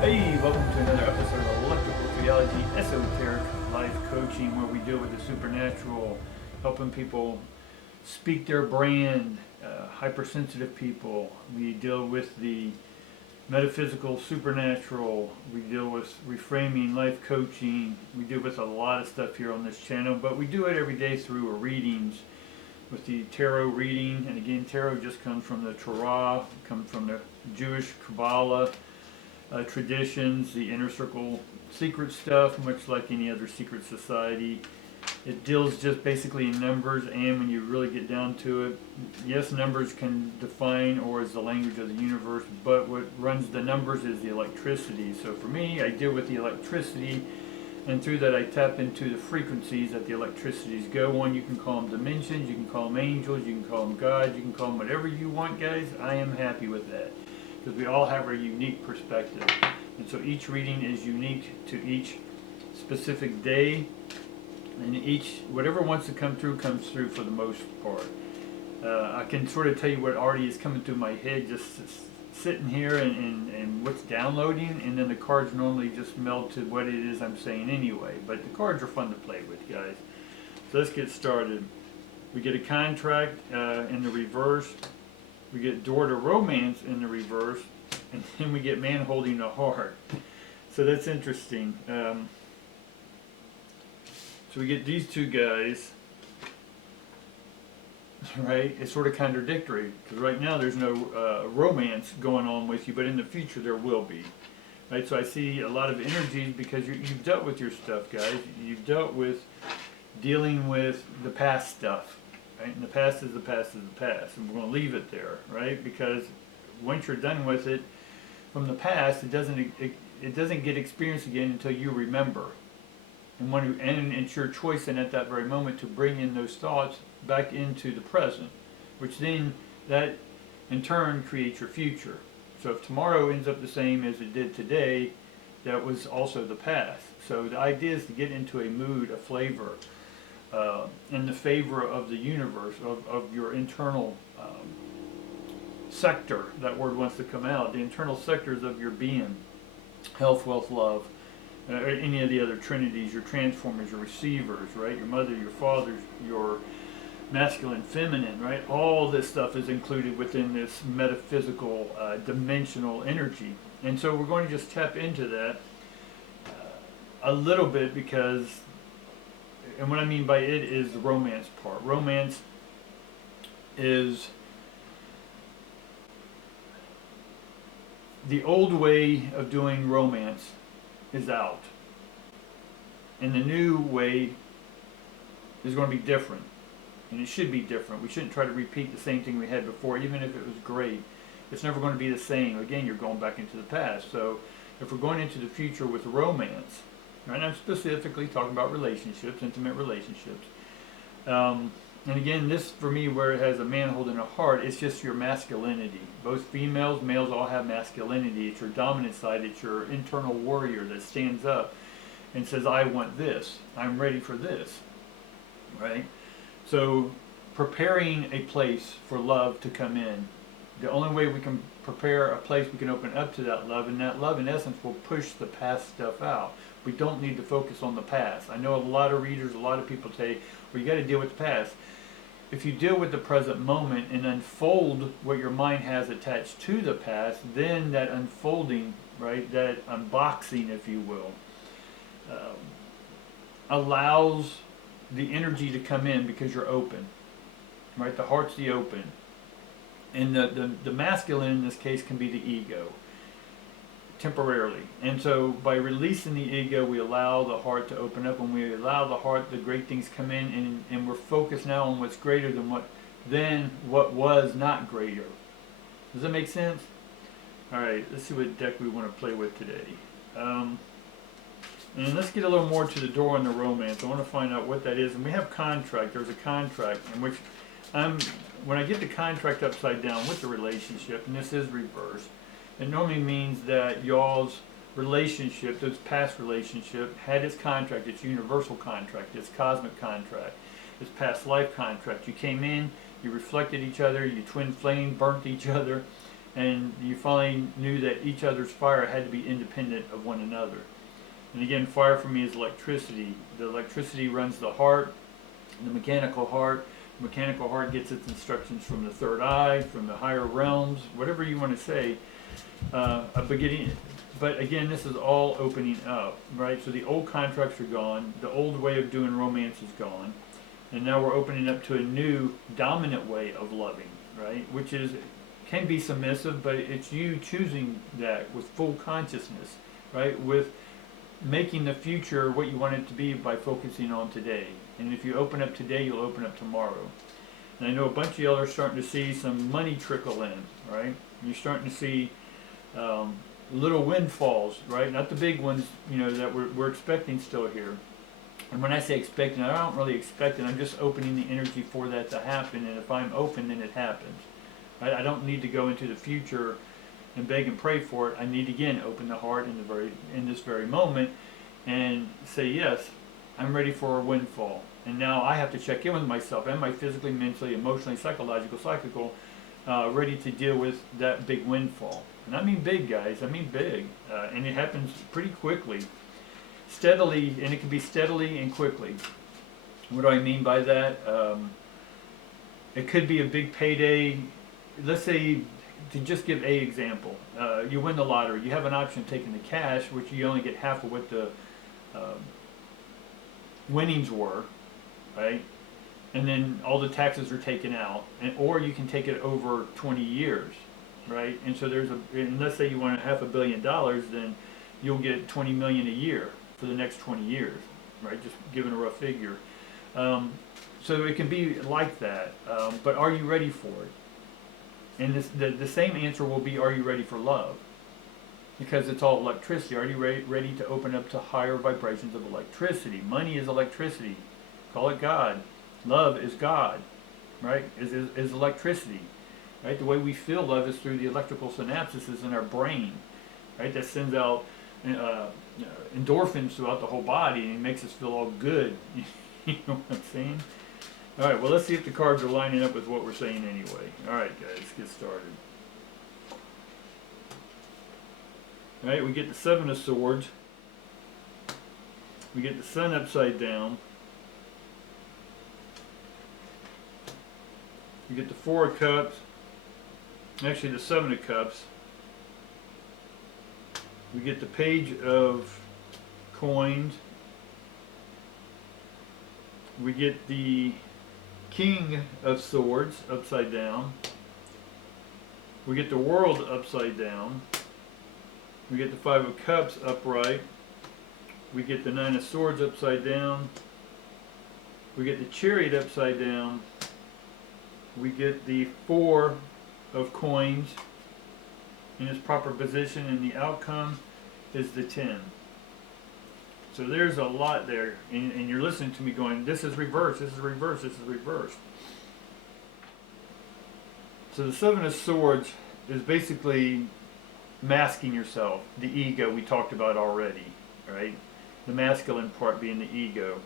Hey, welcome to another episode of Electrical Theology, Esoteric Life Coaching, where we deal with the supernatural, helping people speak their brand, hypersensitive people. We deal with the metaphysical, supernatural. We deal with reframing, life coaching. We deal with a lot of stuff here on this channel, but we do it every day through readings with the tarot reading. And again, tarot just comes from the Torah, comes from the Jewish Kabbalah traditions, the inner circle secret stuff, much like any other secret society. It deals just basically in numbers, and when you really get down to it, yes, numbers can define or is the language of the universe, but what runs the numbers is the electricity. So for me, I deal with the electricity, and through that I tap into the frequencies that the electricities go on. You can call them dimensions, you can call them angels, you can call them God, you can call them whatever you want, guys. I am happy with that, because we all have a unique perspective, and so each reading is unique to each specific day, and each whatever wants to come through comes through for the most part. I can sort of tell you what already is coming through my head just sitting here and what's downloading, and then the cards normally just meld to what it is I'm saying anyway, but the cards are fun to play with, guys. So let's get started. We get a contract in the reverse. We get door to romance in the reverse, and then we get man holding a heart. So that's interesting. So we get these two guys, right? It's sort of contradictory, because right now there's no romance going on with you, but in the future there will be. Right? So I see a lot of energies because you've dealt with your stuff, guys. You've dealt with dealing with the past stuff. Right? And the past is the past is the past, and we're going to leave it there, right? Because once you're done with it from the past, it doesn't get experienced again until you remember, and it's your choice, and at that very moment, to bring in those thoughts back into the present, which then that in turn creates your future. So if tomorrow ends up the same as it did today, that was also the past. So the idea is to get into a mood, a flavor, in the favor of the universe, of your internal sector. That word wants to come out. The internal sectors of your being: health, wealth, love, any of the other trinities, your transformers, your receivers, right? Your mother, your father, your masculine, feminine, right? All this stuff is included within this metaphysical, dimensional energy. And so we're going to just tap into that a little bit, because, and what I mean by it is the romance part. Romance is the old way of doing romance is out, and the new way is going to be different, and it should be different. We shouldn't try to repeat the same thing we had before, even if it was great. It's never going to be the same. Again, you're going back into the past. So if we're going into the future with romance, right, I'm specifically talking about relationships, intimate relationships, and again, this for me, where it has a man holding a heart, it's just your masculinity. Both females, males all have masculinity. It's your dominant side. It's your internal warrior that stands up and says, I want this. I'm ready for this. Right? So preparing a place for love to come in. The only way we can prepare a place we can open up to that love, and that love in essence will push the past stuff out. We don't need to focus on the past. I know a lot of readers, a lot of people say, well, you got to deal with the past. If you deal with the present moment and unfold what your mind has attached to the past, then that unfolding, right, that unboxing, if you will, allows the energy to come in, because you're open, right? The heart's the open. And the masculine in this case can be the ego, temporarily. And so by releasing the ego, we allow the heart to open up, and we allow the heart, the great things come in, and we're focused now on what's greater than what was not greater. Does that make sense? All right, let's see what deck we want to play with today. And let's get a little more to the door and the romance. I want to find out what that is. And we have contract. There's a contract in which when I get the contract upside down with the relationship, and this is reversed, it normally means that y'all's relationship, this past relationship, had its contract, its universal contract, its cosmic contract, its past life contract. You came in, you reflected each other, you twin flame burnt each other, and you finally knew that each other's fire had to be independent of one another. And again, fire for me is electricity. The electricity runs the heart, the mechanical heart. The mechanical heart gets its instructions from the third eye, from the higher realms, whatever you want to say. A beginning, but again, this is all opening up, right? So the old contracts are gone, the old way of doing romance is gone, and now we're opening up to a new dominant way of loving, right? Which is can be submissive, but it's you choosing that with full consciousness, right? With making the future what you want it to be by focusing on today. And if you open up today, you'll open up tomorrow. And I know a bunch of y'all are starting to see some money trickle in, right? You're starting to see little windfalls, right? Not the big ones, that we're expecting still here. And when I say expecting, I don't really expect it. I'm just opening the energy for that to happen. And if I'm open, then it happens. Right? I don't need to go into the future and beg and pray for it. I need, again, open the heart in this very moment and say, yes, I'm ready for a windfall. And now I have to check in with myself. Am I physically, mentally, emotionally, psychical, ready to deal with that big windfall? And I mean big, guys. I mean big. And it happens pretty quickly. Steadily, and it can be steadily and quickly. What do I mean by that? It could be a big payday. Let's say, to just give a example, you win the lottery. You have an option of taking the cash, which you only get half of what the winnings were, right? And then all the taxes are taken out, or you can take it over 20 years, right? And so and let's say you want $500 million, then you'll get 20 million a year for the next 20 years, right? Just giving a rough figure. So it can be like that, but are you ready for it? And the same answer will be, are you ready for love? Because it's all electricity. Are you ready to open up to higher vibrations of electricity? Money is electricity. Call it God. Love is God, right? Is electricity, right? The way we feel love is through the electrical synapses in our brain, right? That sends out endorphins throughout the whole body and it makes us feel all good. You know what I'm saying? All right, well, let's see if the cards are lining up with what we're saying anyway. All right, guys, let's get started. All right, we get the Seven of Swords. We get the Sun upside down. We get the Four of Cups. Actually, the Seven of Cups. We get the Page of Coins. We get the King of Swords upside down. We get the World upside down. We get the Five of Cups upright. We get the Nine of Swords upside down. We get the Chariot upside down. We get the Four of Coins in its proper position, and the outcome is the 10. So there's a lot there, and you're listening to me going, this is reversed, this is reversed, this is reversed. So the Seven of Swords is basically masking yourself, the ego we talked about already, right? The masculine part being the ego.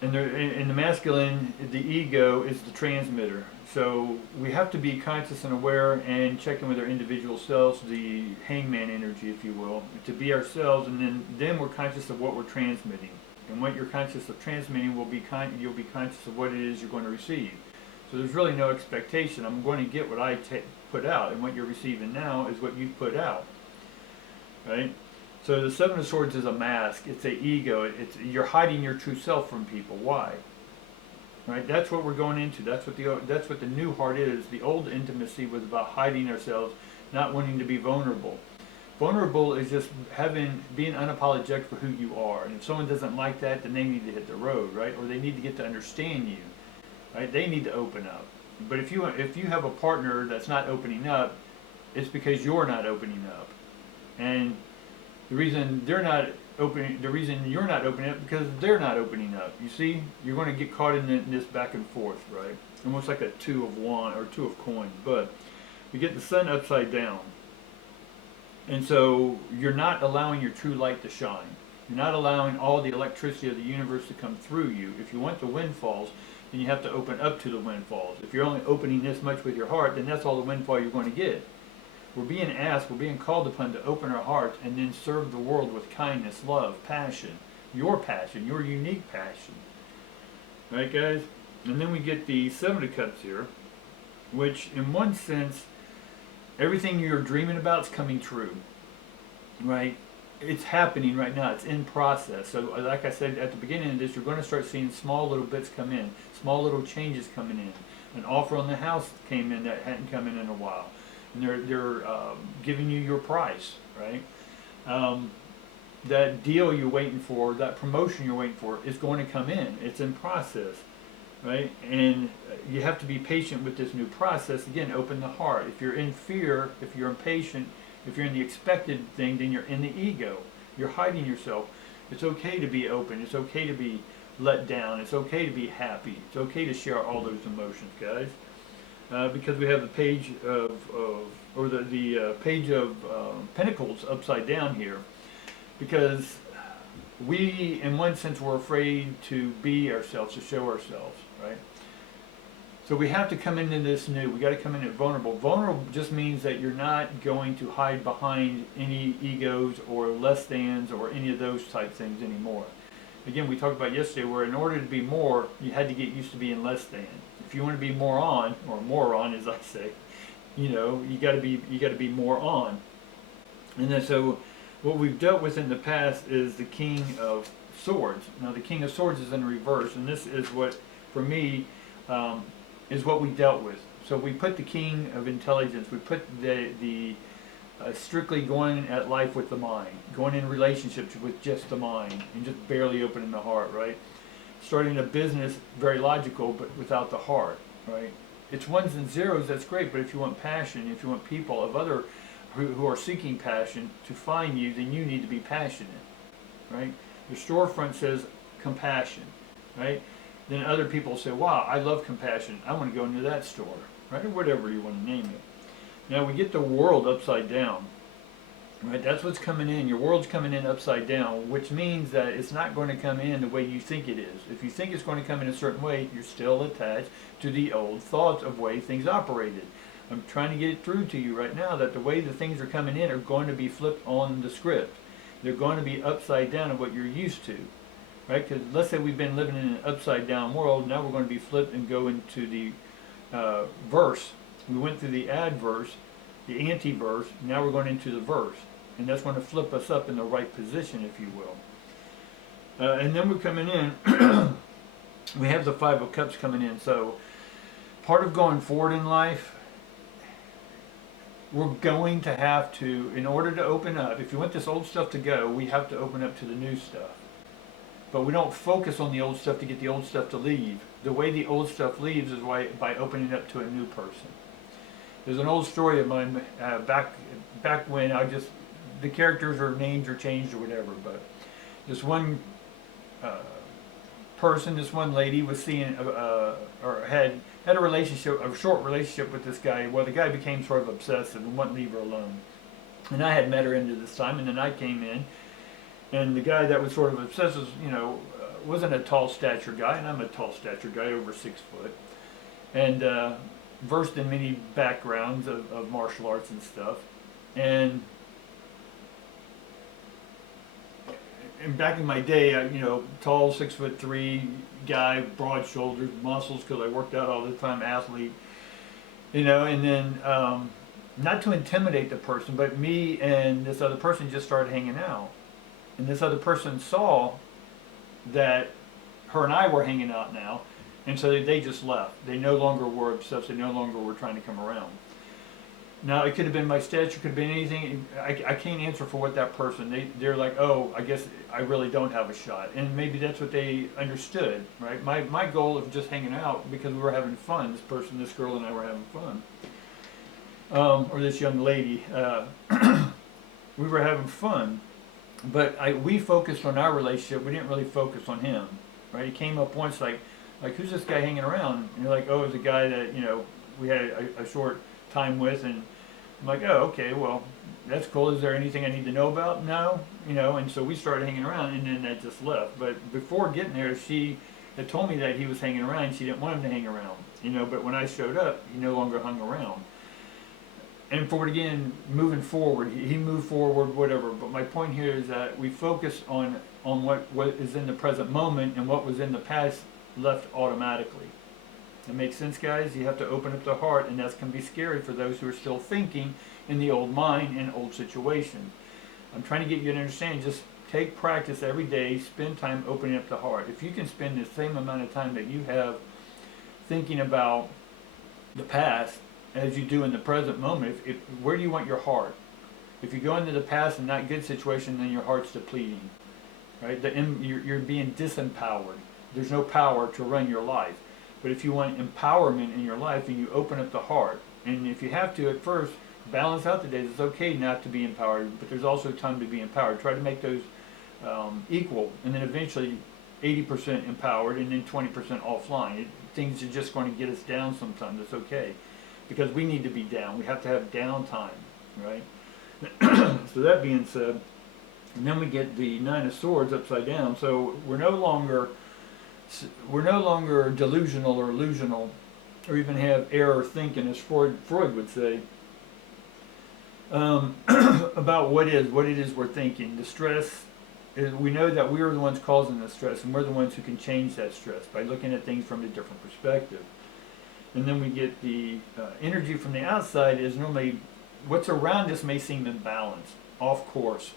And in the masculine, the ego is the transmitter. So we have to be conscious and aware and check in with our individual selves, the hangman energy, if you will, to be ourselves, and then we're conscious of what we're transmitting. And what you're conscious of transmitting you'll be conscious of what it is you're going to receive. So there's really no expectation. I'm going to get what I put out, and what you're receiving now is what you put out, right? So the Seven of Swords is a mask. It's an ego. You're hiding your true self from people. Why? Right? That's what we're going into. That's what the new heart is. The old intimacy was about hiding ourselves, not wanting to be vulnerable. Vulnerable is just being unapologetic for who you are. And if someone doesn't like that, then they need to hit the road, right? Or they need to get to understand you, right? They need to open up. But if you have a partner that's not opening up, it's because you're not opening up. And the reason you're not opening up because they're not opening up. You see, you're going to get caught in this back and forth, right? Almost like a two of wand or two of coins. But you get the Sun upside down, and so you're not allowing your true light to shine. You're not allowing all the electricity of the universe to come through you. If you want the windfalls, then you have to open up to the windfalls. If you're only opening this much with your heart, then that's all the windfall you're going to get. We're being asked, we're being called upon to open our hearts and then serve the world with kindness, love, passion, your unique passion. Right, guys? And then we get the Seven of Cups here, which in one sense, everything you're dreaming about is coming true. Right? It's happening right now. It's in process. So like I said at the beginning of this, you're going to start seeing small little bits come in, small little changes coming in. An offer on the house came in that hadn't come in a while. And they're giving you your price, right? That deal you're waiting for, that promotion you're waiting for is going to come in. It's in process, right? And you have to be patient with this new process. Again, open the heart. If you're in fear, if you're impatient, if you're in the expected thing, then you're in the ego. You're hiding yourself. It's okay to be open. It's okay to be let down. It's okay to be happy. It's okay to share all those emotions, guys. Because we have the page of the page of Pentacles upside down here. Because we, in one sense, we're afraid to be ourselves, to show ourselves, right? So we have to come into this new. We got to come in it vulnerable. Vulnerable just means that you're not going to hide behind any egos or less thans or any of those type things anymore. Again, we talked about yesterday where in order to be more, you had to get used to being less than. If you want to be more on, or moron as I say, you got to be more on. And then so what we've dealt with in the past is the King of Swords. Now the King of Swords is in reverse, and this is what, for me, is what we dealt with. So we put the King of Intelligence, we put the strictly going at life with the mind, going in relationships with just the mind, and just barely opening the heart, right? Starting a business, very logical, but without the heart, right? It's ones and zeros, that's great, but if you want passion, if you want people of other who are seeking passion to find you, then you need to be passionate, right? Your storefront says compassion, right? Then other people say, wow, I love compassion. I want to go into that store, right? Or whatever you want to name it. Now we get the world upside down, right? That's what's coming in. Your world's coming in upside down, which means that it's not going to come in the way you think it is. If you think it's going to come in a certain way, you're still attached to the old thoughts of way things operated. I'm trying to get it through to you right now that the way the things are coming in are going to be flipped on the script. They're going to be upside down of what you're used to, right? Because let's say we've been living in an upside down world. Now we're going to be flipped and go into the verse. We went through the adverse, the anti-verse. Now we're going into the verse. And that's going to flip us up in the right position, if you will. And then we're coming in. We have the Five of Cups coming in. So part of going forward in life, we're going to have to, in order to open up, if you want this old stuff to go, we have to open up to the new stuff. But we don't focus on the old stuff to get the old stuff to leave. The way the old stuff leaves is by opening up to a new person. There's an old story of mine back when the characters or names are changed or whatever, but this one person, this one lady was seeing, or had a relationship, a short relationship with this guy. Well, the guy became sort of obsessive and wouldn't leave her alone. And I had met her into this time, and then I came in, and the guy that was sort of obsessive, wasn't a tall stature guy, and I'm a tall stature guy, over 6 foot, and versed in many backgrounds of martial arts and stuff, and back in my day, tall, 6'3" guy, broad shoulders, muscles, because I worked out all the time, athlete, and then not to intimidate the person, but me and this other person just started hanging out, and this other person saw that her and I were hanging out now, and so they just left. They no longer were obsessed. They no longer were trying to come around. Now, it could have been my stature, could have been anything. I can't answer for what that person, they're like, oh, I guess I really don't have a shot. And maybe that's what they understood, right? My goal of just hanging out, because we were having fun, this girl and I were having fun. Or this young lady, we were having fun. But we focused on our relationship, we didn't really focus on him, right? He came up once like who's this guy hanging around? And you're like, oh, it's a guy that, we had a short time with, and I'm like, oh, okay, well, that's cool. Is there anything I need to know about? No, and so we started hanging around, and then that just left. But before getting there, she that told me that he was hanging around. She didn't want him to hang around, you know, but when I showed up, he no longer hung around. And for it again, moving forward, he moved forward, whatever. But my point here is that we focus on what is in the present moment, and what was in the past left automatically. That makes sense, guys? You have to open up the heart, and that's going to be scary for those who are still thinking in the old mind and old situations. I'm trying to get you to understand, just take practice every day, spend time opening up the heart. If you can spend the same amount of time that you have thinking about the past as you do in the present moment, where do you want your heart? If you go into the past and not good situation, then your heart's depleting, right? You're being disempowered. There's no power to run your life. But if you want empowerment in your life, then you open up the heart. And if you have to, at first, balance out the days. It's okay not to be empowered, but there's also time to be empowered. Try to make those equal, and then eventually 80% empowered, and then 20% offline. Things are just going to get us down sometimes. It's okay, because we need to be down. We have to have downtime, right? So that being said, and then we get the Nine of Swords upside down. So we're no longer delusional or illusional, or even have error thinking, as Freud would say, about what it is we're thinking. The stress is, we know that we're the ones causing the stress, and we're the ones who can change that stress by looking at things from a different perspective. And then we get the energy from the outside is normally what's around us may seem imbalanced, off course,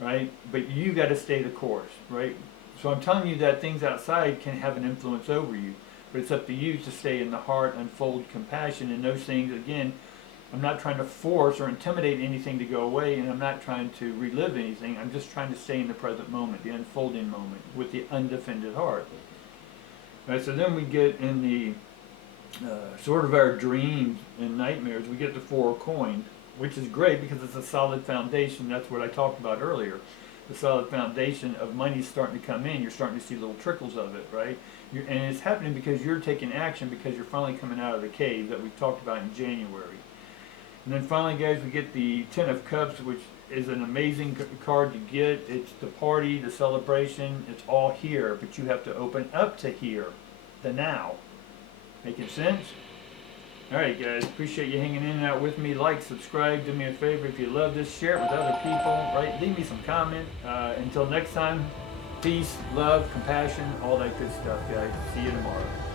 right? But you got to stay the course, right? So I'm telling you that things outside can have an influence over you, but it's up to you to stay in the heart, unfold compassion, and those things, again, I'm not trying to force or intimidate anything to go away, and I'm not trying to relive anything. I'm just trying to stay in the present moment, the unfolding moment, with the undefended heart. Right, so then we get in the sort of our dreams and nightmares, we get the Four of Coins, which is great because it's a solid foundation. That's what I talked about earlier. The solid foundation of money starting to come in. You're starting to see little trickles of it, right? And it's happening because you're taking action, because you're finally coming out of the cave that we talked about in January. And then finally, guys, we get the Ten of Cups, which is an amazing card to get. It's the party, the celebration. It's all here, but you have to open up to here, the now. Making sense? All right, guys, appreciate you hanging in and out with me. Like, subscribe, do me a favor if you love this, share it with other people, right? Leave me some comment. Until next time, peace, love, compassion, all that good stuff, guys. See you tomorrow.